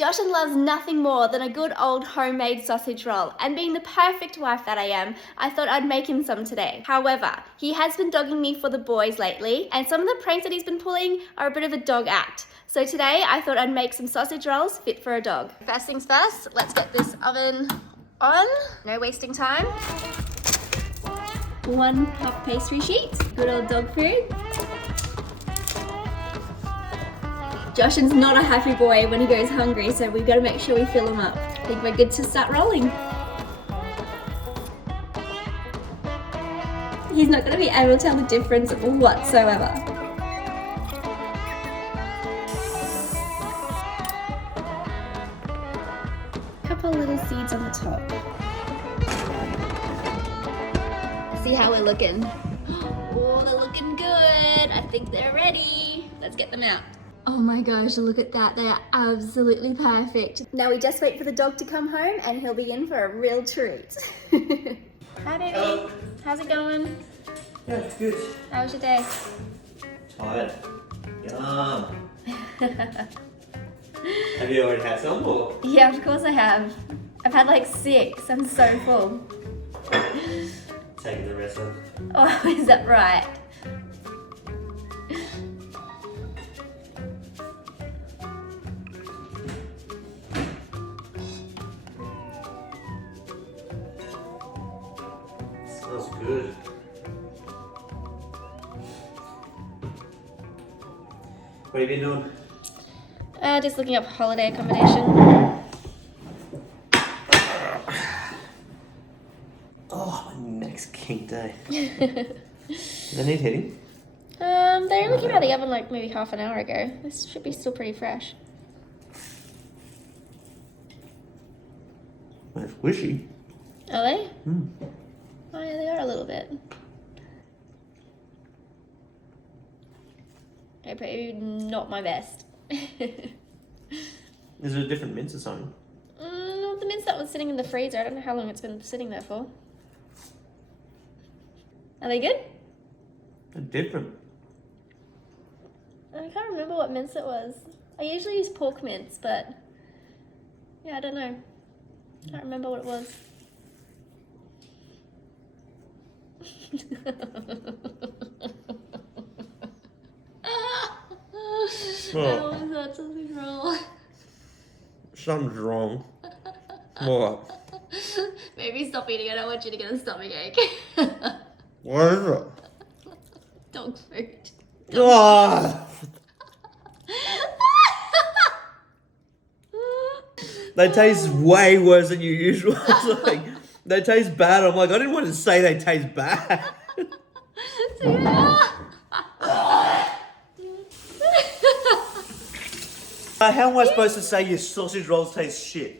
Jashan loves nothing more than a good old homemade sausage roll, and being the perfect wife that I am, I thought I'd make him some today. However, he has been dogging me for the boys lately, and some of the pranks that he's been pulling are a bit of a dog act. So today I thought I'd make some sausage rolls fit for a dog. First things first, let's get this oven on. No wasting time. 1 puff pastry sheet, good old dog food. Jashan's not a happy boy when he goes hungry, so we've got to make sure we fill him up. I think we're good to start rolling. He's not going to be able to tell the difference whatsoever. Couple little seeds on the top. See how we're looking. Oh, they're looking good. I think they're ready. Let's get them out. Oh my gosh, look at that. They are absolutely perfect. Now we just wait for the dog to come home and he'll be in for a real treat. Hi baby. Hello. How's it going? Yeah, it's good. How was your day? Tired. Yum. Have you already had some or? Yeah, of course I have. I've had like 6. I'm so full. Taking the rest of. Oh, is that right? Smells good. What have you been doing? Just looking up holiday accommodation. Oh, my neck's kinked, eh? Does that need hitting? They only came out of the oven like maybe half an hour ago. This should be still pretty fresh. They're squishy. Are they? Mm. Oh yeah, they are a little bit. Okay, probably not my best. Is it a different mince or something? The mince that was sitting in the freezer, I don't know how long it's been sitting there for. Are they good? They're different. I can't remember what mince it was. I usually use pork mince, but yeah, I don't know. I can't remember what it was. Oh. was that something wrong? Something's wrong. What? Maybe stop eating it. I want you to get a stomachache. What is it? Dog food. Oh. They taste way worse than you usual. Like, they taste bad. I'm like, I didn't want to say they taste bad. How am I supposed to say your sausage rolls taste shit?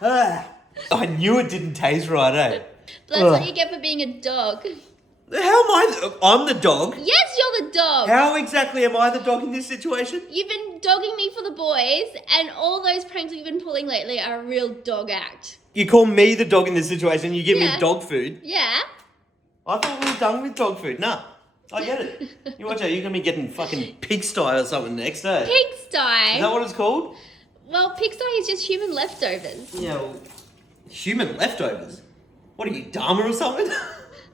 I knew it didn't taste right, eh? But that's what you get for being a dog. How am I? I'm the dog. Yes, you're the dog. How exactly am I the dog in this situation? You've been dogging me for the boys, and all those pranks you've been pulling lately are a real dog act. You call me the dog in this situation, you give me dog food. Yeah. I thought we were done with dog food. Nah, I get it. You watch out, you're going to be getting fucking pigsty or something next, eh? Pigsty? Is that what it's called? Well, pigsty is just human leftovers. Yeah, well, human leftovers. What are you, Dharma or something?